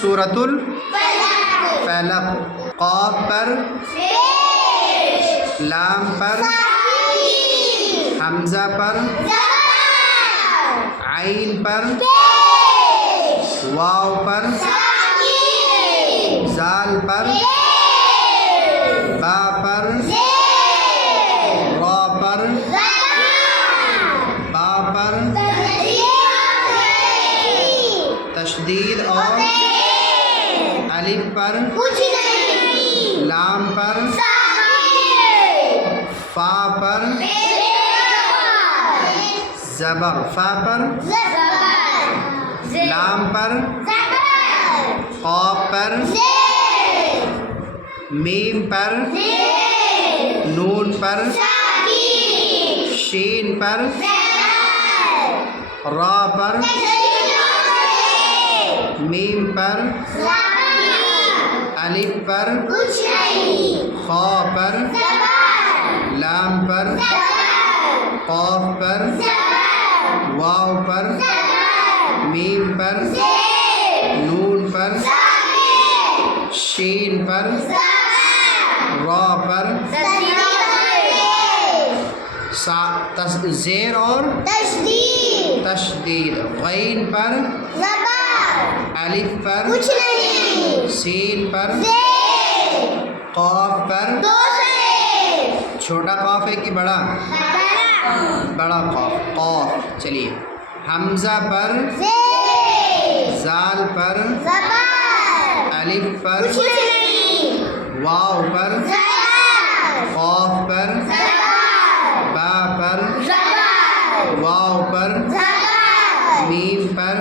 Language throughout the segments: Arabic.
سورۃ الفلق. قاف پر لام پر حمزہ پر عین پر واو پر زال پر با پر را پر با پر تشدید اور الف پر لام پر فا پر زبر فا پر لام پر قاف پر میم پر نون پر شین پر را پر میم پر الف پر خا پر لام پر قاف پر واو پر میم پر نون پر شین پر را پر زیر اور تشدید. غین پر الف پر سین پر قاف پر چھوٹا قاف ہے کہ بڑا بڑا قاف قاف. چلیے حمزہ پر زال پر الف پر واو پر قاف پر با پر واو پر میم پر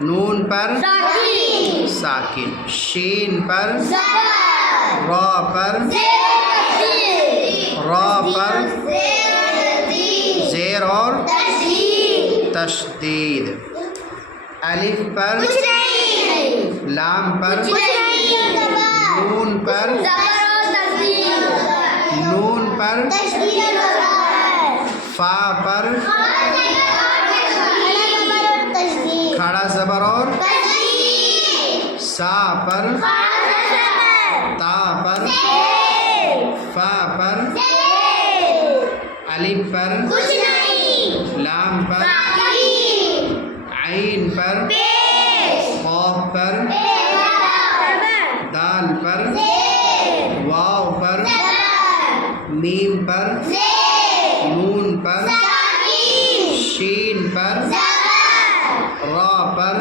نون پر ساکن. شین پر را پر زیر اور تشدید. الف پر لام پر نون پر فا پر کھڑا زبر اور سا پر تا پر فا پر الف پر لام پر عین پر قاف پر دال پر واو پر میم پر نون پر شین پر را پر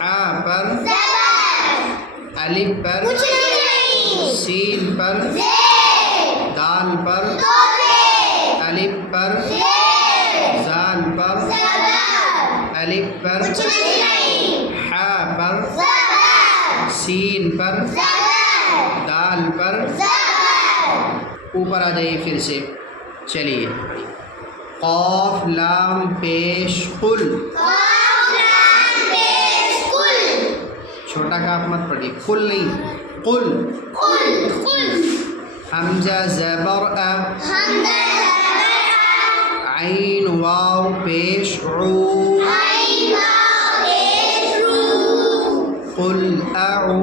حا پر الف پر سین پر دال پر الف پر زال پر الف پر حا پر سین پر دال پر. اوپر آ جائیے پھر سے. چلیے قاف لام پیش قل. چھوٹا کاف مت پڑھیے قل نہیں قل. حمزہ زبر ا عین واو پیش عو قل اعو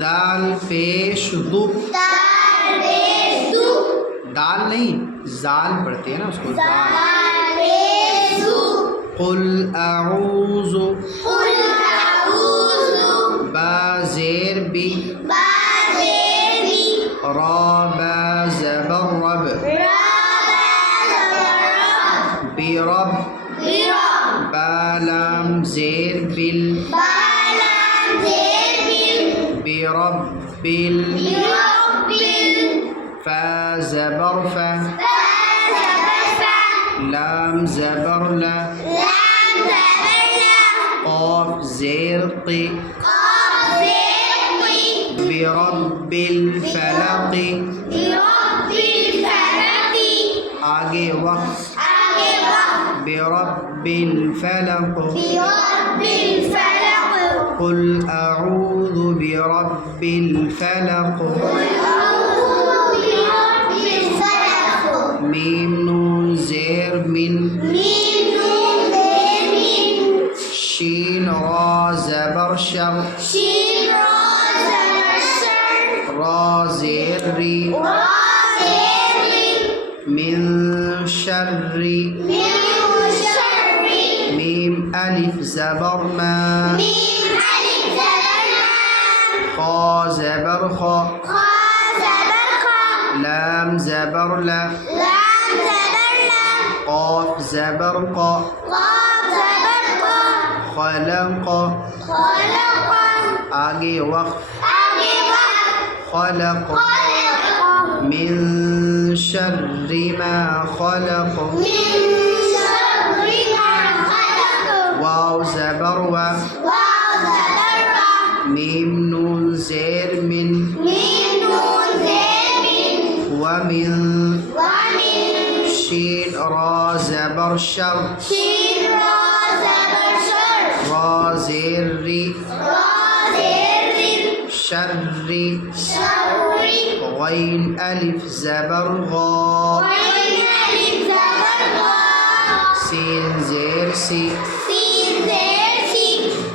دال پیش ذو. دال نہیں زال پڑھتے ہیں نا اس کو زال. قل اعوذ با زیر بی را با زبر رب برب با لام زیر بل برب بل فا زبر فا لام زبر لا قاف زیر قی برب الفلق. آگے وقت برب الفلق قل اعوذ برب الفلق. میم نون زیر من ميم نون زير من شين را زبر شر شين را زبر شر را زير ري را زير ري من شر من شر ميم ألف زبر ما ميم ألف زبر ما خا زبر خا خا زبر خا لام زبر لا لام زبر لا قاف زبر قا قاف زبر قا خلق خلق آگے وقف آگے وقت خلق خلق من شر ما خلق من شر ما خلق واو زبر و واو زبر وا ميم نون زير من ميم نون زير من ومن ومن شين را زبر شر شين را زبر شر را زير ري را زير ري شر شر غين ألف زبر غا وعين ألف زبر غا سين زير سي سين زير سي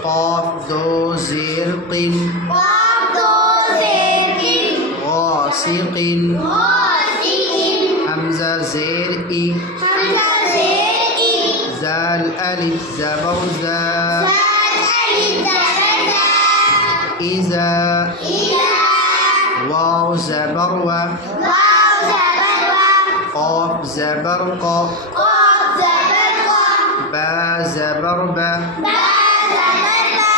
قاف دو زير قن قاف دو زير قن غاسق غاسق حمزة زير إي حمزة زير إي زال ألف زبر زا زال ألف زبر زا إذا إذا واو زبر و واو زبر وا قاف زبر قا قاف زبر قا با زبر با با زبر با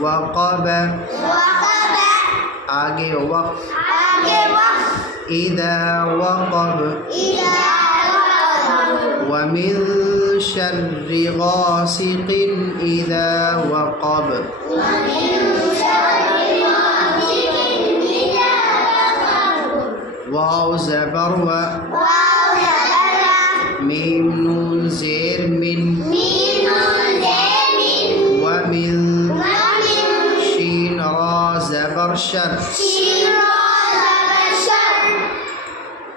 وقب وقب آگے وقف آگے وقت إذا وقب إذا وقب ومن شر غاسق إذا وقب ومن شر غاسق إذا وقب واو زبر و واو زبر وا ميم نون زير من ميم نون زير من ومن ومن شين را زبر شر شين را زبر شر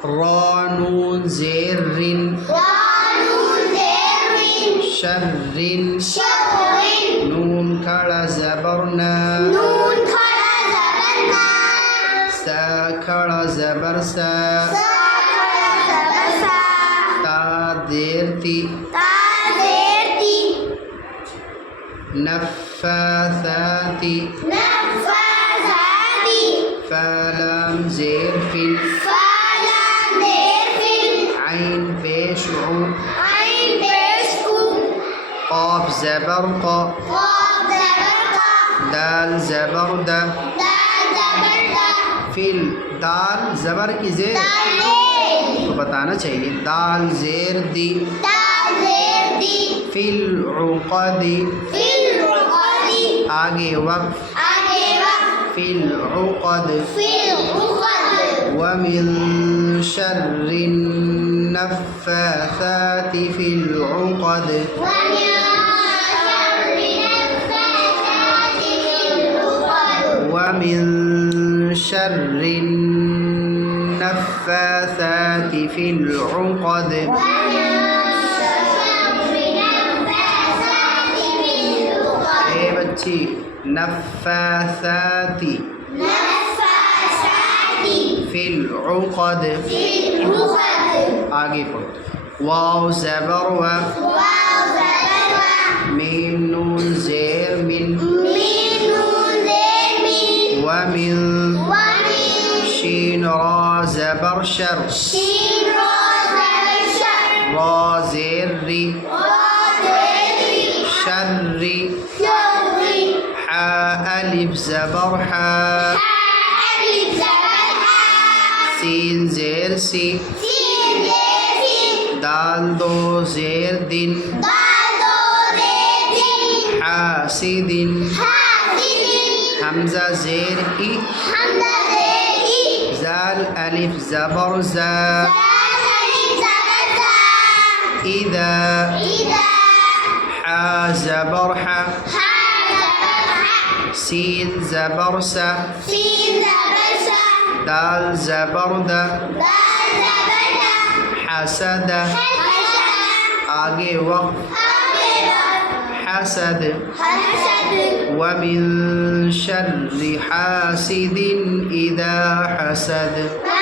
را نون زير رن را نون زير من شر شر نون کھڑا زبرنا نون کھڑا زبر نا سا کھڑا زبر سا سا کھڑا زبر سا تا دیر تی تا زیر تی نفاثاتی نفاثاتی فلام زیر فن فلام زیر فن عین پیش عو عین پیش کو قاف زبر قا قاف زبر قا دال زبر دا دال زبر دا فل دال زبر کی زیر دال تو بتانا چاہیے دال زیر دی دال زیر دی فل عقد فل عقدی آگے وقف آگے وقت فل عقد فل عقد ومن شر النفاثات في العقد ومن شر النفاثات في العقد ومن شر النفاثات في العقد اے بچی نفاثاتی فی العقد آگے پڑھو واو زبر و میم نون زیر من ومن شین را زبر شر را زیر ری شر حا ألف زبر حا سين زير سي دال دو زير دن حاسد حمزة زير إي زال ألف زبر زا إذا حا زبر حا سين زبر سا دال زبر دا حسد آگے وقت حسد حسد ومن شر حاسد اذا حسد